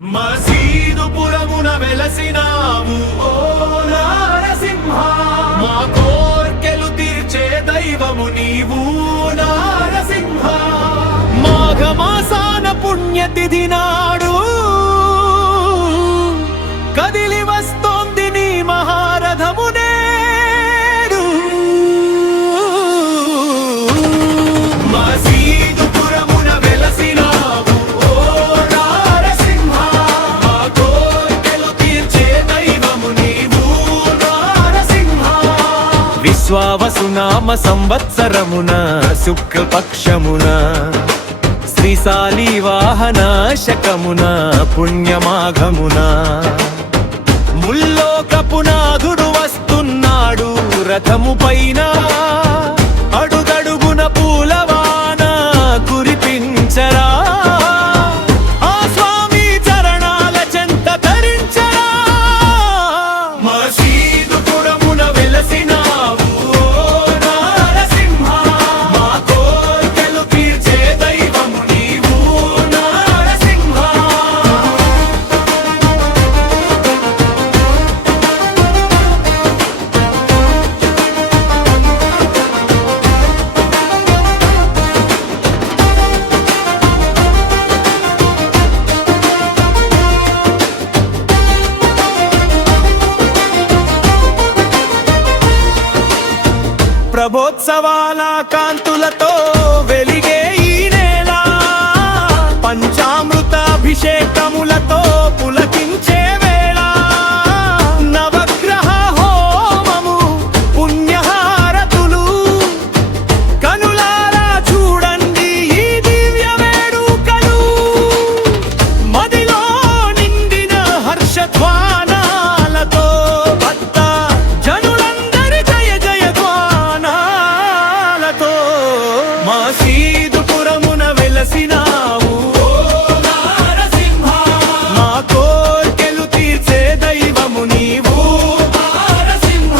మసీదుపురమున వెలసినావు ఓ నారసింహ, మా కోర్కెలు తీర్చే దైవము నీవు నారసింహ. మాఘమాసాన పుణ్యతిథి నాడు కదిలి వస్తోంది నీ మహారథము నేడు. మసీదుపురమున వెలసినావు ఓ నారసింహ, మా కోర్కెలు తీర్చే దైవము నీవు నారసింహ. విశ్వావసునామ సంవత్సరమున శుక్లపక్షమున శ్రీశాలి వాహన శకమున పుణ్యమాఘమున ముల్లోకపు నాథుడు వస్తున్నాడు రథము పైన. అడుగడుగున పూలవాన కురిపించరా, ఆ స్వామి చరణాల చెంత ధరించరా. మసీదుపురమున వెలసినావు ఓ నారసింహ, మా కోర్కెలు తీర్చే దైవము నీవు నారసింహ. ప్రభోత్సవాల కాంతులతో వెలిగే ఈ నేల, పంచామృతాభిషేకములతో పులకించే వేళ. నవగ్రహ హోమము పుణ్యహారతులు కనులారా చూడండి ఈ దివ్య వేడుకలు. మదిలో నిండిన హర్షధ్వానాలతో భక్త జనులందరి జయ జయ ధ్వానాలతో. మసీదుపురమున వెలసినావు ఓ నారసింహ, మా కోర్కెలు తీర్చే దైవము నీవు నారసింహ.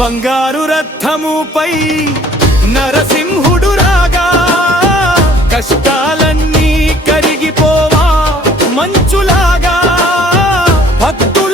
బంగారు రథముపై నరసింహుడు రాగా, కష్టాలన్నీ కరిగిపోవా మంచులాగా. భక్తుల